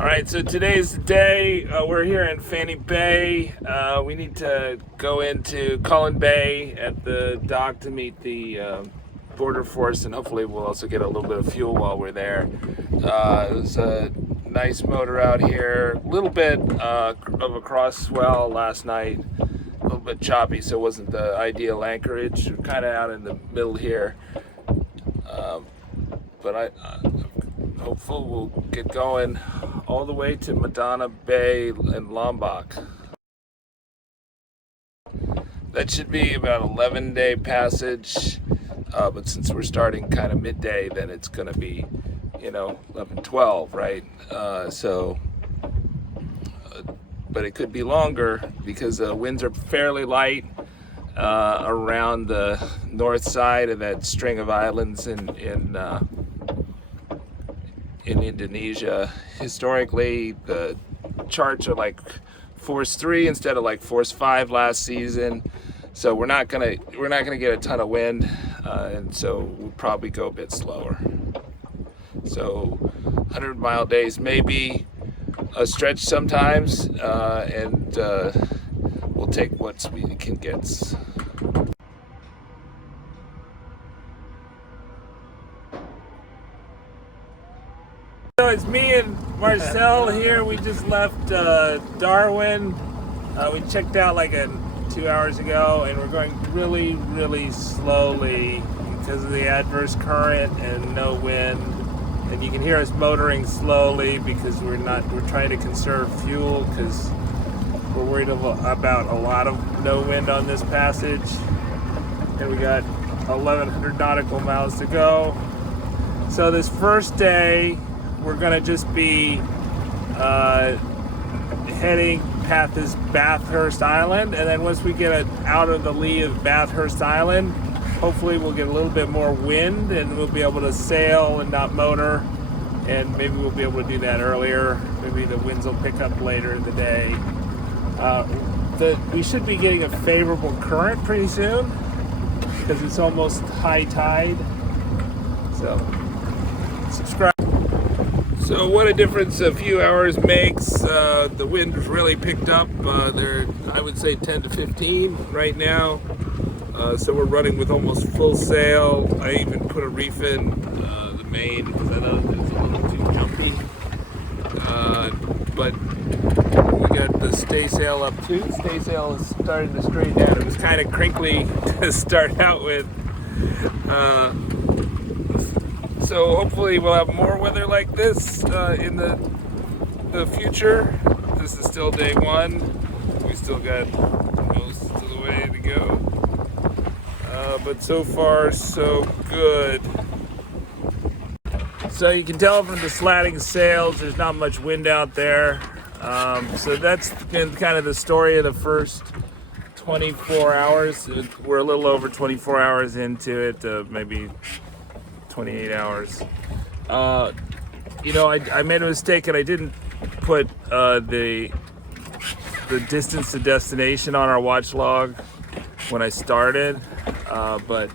All right, so today's the day. We're here in Fanny Bay. We need to go into Cullen Bay at the dock to meet the border force, and hopefully we'll also get a little bit of fuel while we're there. It was a nice motor out here. A little bit of a cross swell last night. A little bit choppy, so it wasn't the ideal anchorage. We're kind of out in the middle here. But I'm hopeful we'll get going all the way to Madonna Bay and Lombok. That should be about 11-day passage, but since we're starting kind of midday, then it's going to be, 11, 12, right? But it could be longer because the winds are fairly light around the north side of that string of islands in Indonesia. Historically, the charts are like force 3 instead of like force 5 last season. So we're not gonna get a ton of wind, and so we'll probably go a bit slower. So 100-mile days may be a stretch sometimes, and we'll take what we can get. So it's me and Marcel here. We just left Darwin. We checked out like 2 hours ago, and we're going really, really slowly because of the adverse current and no wind. And you can hear us motoring slowly because we're trying to conserve fuel because we're worried about a lot of no wind on this passage. And we got 1,100 nautical miles to go. So this first day, we're gonna just be heading past this Bathurst Island, and then once we get out of the lee of Bathurst Island, hopefully we'll get a little bit more wind and we'll be able to sail and not motor, and maybe we'll be able to do that earlier. Maybe the winds will pick up later in the day. We should be getting a favorable current pretty soon because it's almost high tide. So subscribe. So what a difference a few hours makes. The wind really picked up. They're, I would say, 10 to 15 right now. So we're running with almost full sail. I even put a reef in the main because I know it's a little too jumpy. But we got the staysail up too. Staysail is starting to straighten out. It was kind of crinkly to start out with. So hopefully we'll have more weather like this in the future. This is still day one. We still got most of the way to go. But so far, so good. So you can tell from the slatting sails, there's not much wind out there. So that's been kind of the story of the first 24 hours. We're a little over 24 hours into it, maybe 28 hours. I made a mistake and I didn't put the distance to destination on our watch log when I started, but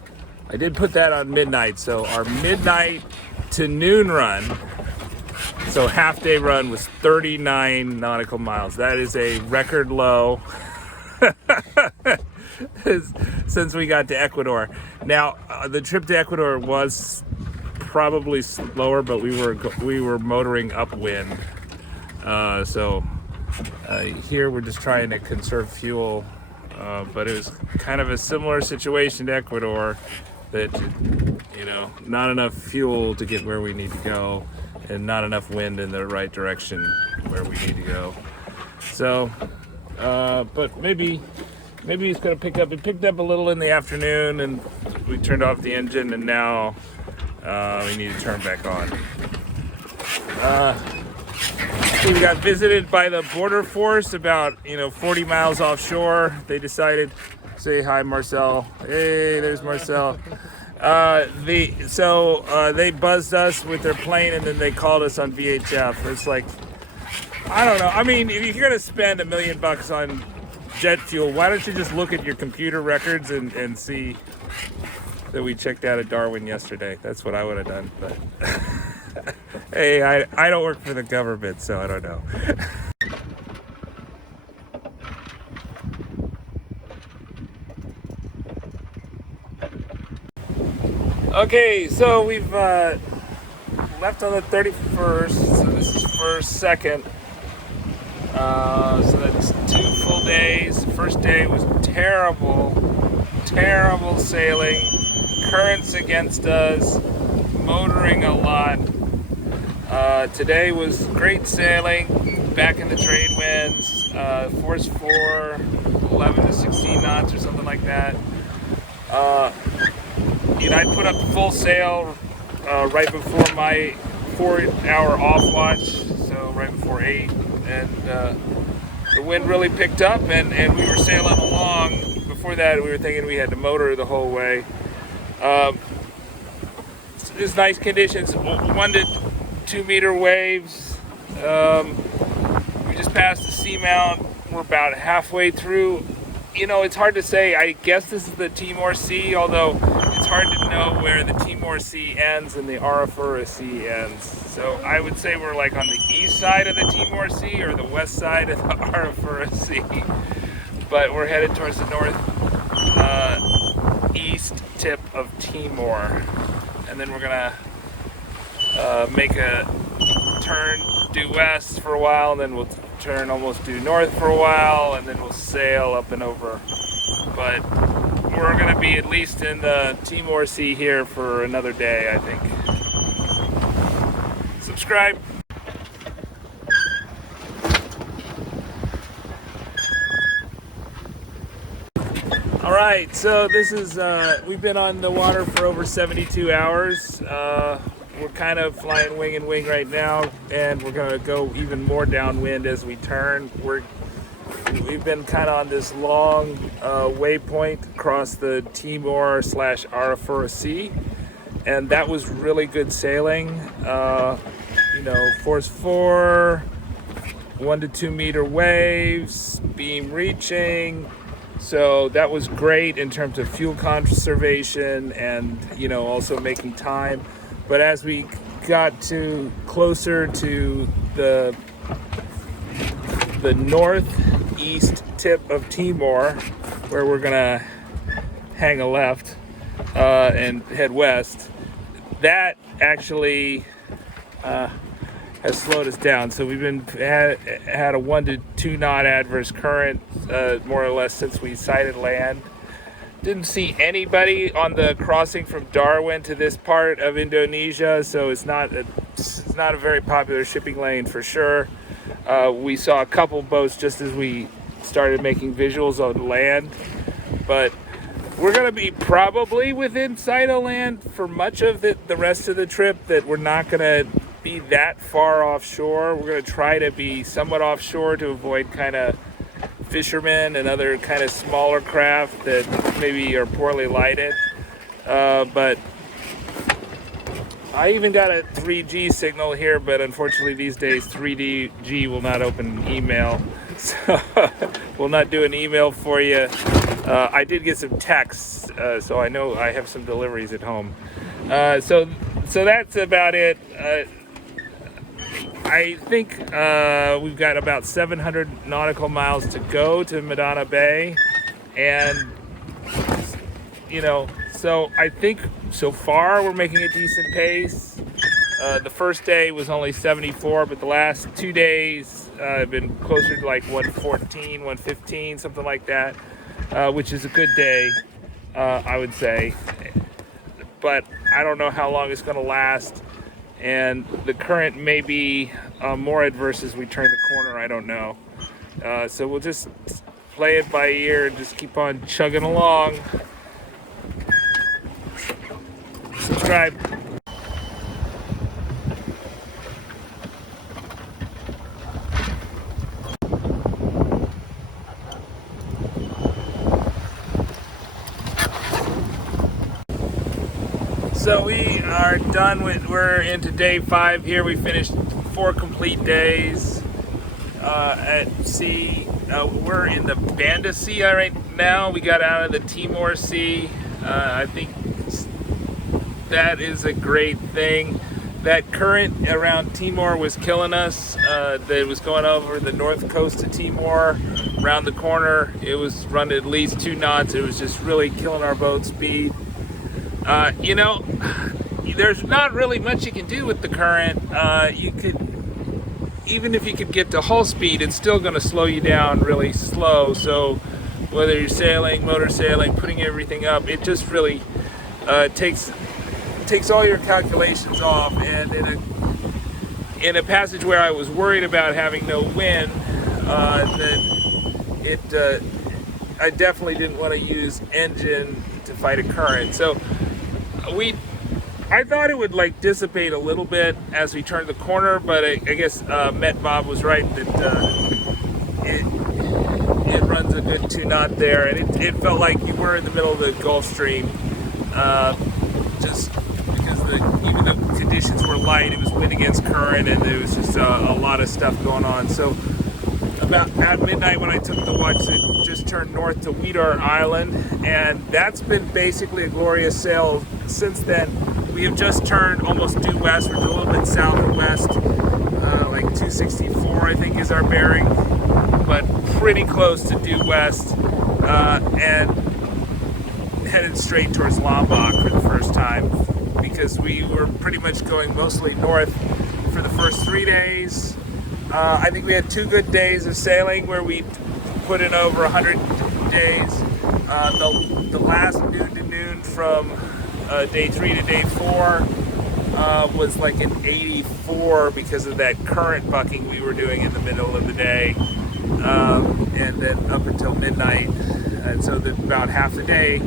I did put that on midnight. So our midnight to noon run, so half day run, was 39 nautical miles. That is a record low since we got to Ecuador. Now, the trip to Ecuador was probably slower, but we were motoring upwind. Here we're just trying to conserve fuel, but it was kind of a similar situation to Ecuador, that not enough fuel to get where we need to go, and not enough wind in the right direction where we need to go. So, but maybe it's going to pick up. It picked up a little in the afternoon, and we turned off the engine, and now we need to turn back on. We got visited by the border force about 40 miles offshore. They decided, say hi, Marcel. Hey, there's Marcel. They buzzed us with their plane, and then they called us on VHF. It's like, I don't know. I mean, if you're gonna spend $1 million on jet fuel, why don't you just look at your computer records and see that we checked out at Darwin yesterday? That's what I would have done. But Hey, I don't work for the government, so I don't know. Okay, so we've left on the 31st, so this is first, second. So that's 2 full days. First day was terrible sailing, currents against us, motoring a lot. Today was great sailing, back in the trade winds, force 4, 11 to 16 knots or something like that. I put up full sail right before my 4-hour off watch, so right before 8, and the wind really picked up, and we were sailing along. Before that, we were thinking we had to motor the whole way. It's nice conditions, 1 to 2 meter waves. We just passed the seamount. We're about halfway through. It's hard to say. I guess this is the Timor Sea, although it's hard to know where the Timor Sea ends and the Arafura Sea ends. So I would say we're like on the east side of the Timor Sea or the west side of the Arafura Sea. But we're headed towards the north east tip of Timor. And then we're gonna make a turn due west for a while, and then we'll turn almost due north for a while, and then we'll sail up and over. But we're gonna be at least in the Timor Sea here for another day, I think. Subscribe. All right, so this is, we've been on the water for over 72 hours. We're kind of flying wing and wing right now, and we're gonna go even more downwind as we turn. We've been kind of on this long waypoint across the Timor/Arafura Sea, and that was really good sailing. Force 4, 1 to 2 meter waves, beam reaching. So that was great in terms of fuel conservation and, also making time. But as we got closer to the northeast tip of Timor, where we're gonna hang a left and head west, that actually has slowed us down. So we've had a 1 to 2 knot adverse current more or less since we sighted land. Didn't see anybody on the crossing from Darwin to this part of Indonesia, so it's not a very popular shipping lane for sure. We saw a couple boats just as we started making visuals on land, but we're going to be probably within sight of land for much of the rest of the trip, that we're not going to be that far offshore. We're going to try to be somewhat offshore to avoid kind of fishermen and other kind of smaller craft that maybe are poorly lighted. But I even got a 3G signal here, but unfortunately these days 3G will not open email. So we'll not do an email for you. I did get some texts, so I know I have some deliveries at home. So that's about it. I think we've got about 700 nautical miles to go to Madonna Bay, and so I think so far we're making a decent pace. The first day was only 74, but the last 2 days have been closer to like 114, 115, something like that, which is a good day, I would say. But I don't know how long it's going to last. And the current may be more adverse as we turn the corner. I don't know. So we'll just play it by ear and just keep on chugging along. Subscribe. So we are done we're into day 5 here. We finished 4 complete days at sea. We're in the Banda Sea right now. We got out of the Timor Sea. I think that is a great thing. that current around Timor was killing us. That was going over the north coast of Timor, around the corner. It was running at least 2 knots. It was just really killing our boat speed. You know, there's not really much you can do with the current. You could, even if you could get to hull speed, it's still going to slow you down really slow. So whether you're sailing, motor sailing, putting everything up, it just really takes all your calculations off. And in a passage where I was worried about having no wind, I definitely didn't want to use engine to fight a current. So I thought it would like dissipate a little bit as we turned the corner, but I guess Met Bob was right that it runs a good 2 knot there, and it felt like you were in the middle of the Gulf Stream, just because even though conditions were light, it was wind against current, and there was just a lot of stuff going on. So about at midnight when I took the watch, it just turned north to Rudder Island, and that's been basically a glorious sail since then. We have just turned almost due west. We're a little bit south or west, like 264 I think is our bearing, but pretty close to due west, and headed straight towards Lombok for the first time, because we were pretty much going mostly north for the first 3 days. I think we had 2 good days of sailing where we put in over 100 days. The last noon to noon from day 3 to day 4 was like an 84 because of that current bucking we were doing in the middle of the day, and then up until midnight. And so about half the day,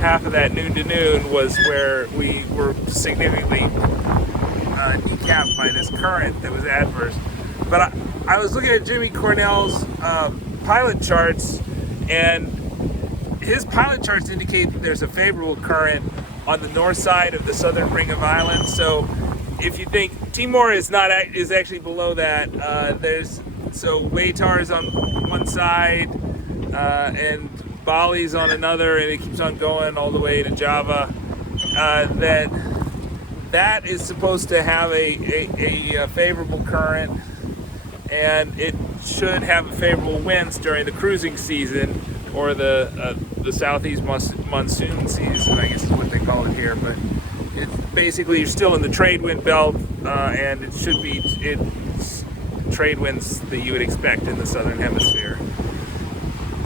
half of that noon to noon was where we were significantly decapped by this current that was adverse. But I was looking at Jimmy Cornell's pilot charts, and his pilot charts indicate that there's a favorable current on the north side of the southern ring of islands. So if you think Timor is actually below that, so Waitar's on one side and Bali's on another, and it keeps on going all the way to Java. That is supposed to have a favorable current, and it should have favorable winds during the cruising season, or the southeast monsoon season, I guess is what they call it here. But it's basically, you're still in the trade wind belt, and it should be trade winds that you would expect in the southern hemisphere.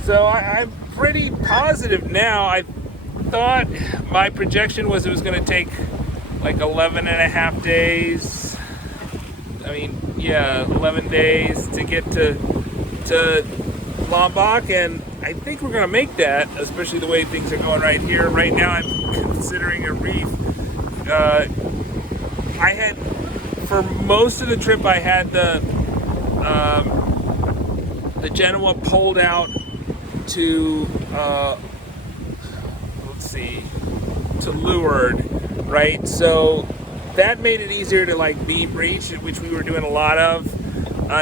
So I'm pretty positive now. I thought my projection was it was going to take like 11 and a half days. I mean, yeah, 11 days to get to Lombok, and I think we're going to make that, especially the way things are going right here. Right now I'm considering a reef. I had, for most of the trip, I had the Genoa pulled out to, to leeward, right? So that made it easier to like beam reach, which we were doing a lot of.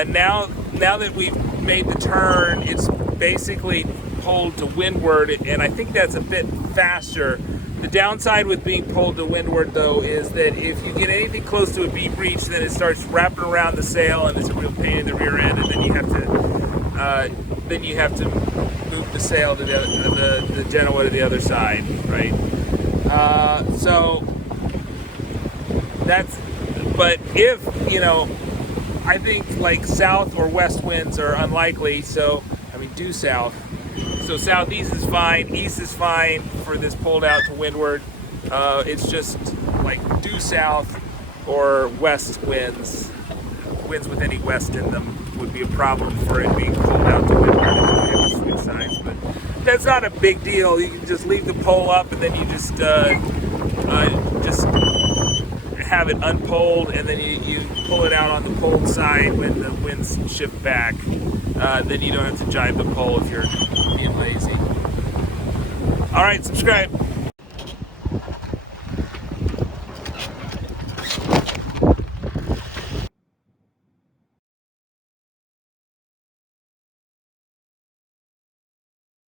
Now that we've made the turn, it's basically pulled to windward, and I think that's a bit faster. The downside with being pulled to windward, though, is that if you get anything close to a beam reach, then it starts wrapping around the sail, and it's a real pain in the rear end, and then you have to move the sail to the Genoa to the other side, right? So that's. But if I think like south or west winds are unlikely. So due south. So southeast is fine, east is fine for this pulled out to windward. It's just like due south or west winds. Winds with any west in them would be a problem for it being pulled out to windward if we have to switch sides. But that's not a big deal. You can just leave the pole up, and then you just have it unpolled, and then you pull it out on the poled side when the winds shift back. Then you don't have to jibe the pole if you're being lazy. All right, subscribe.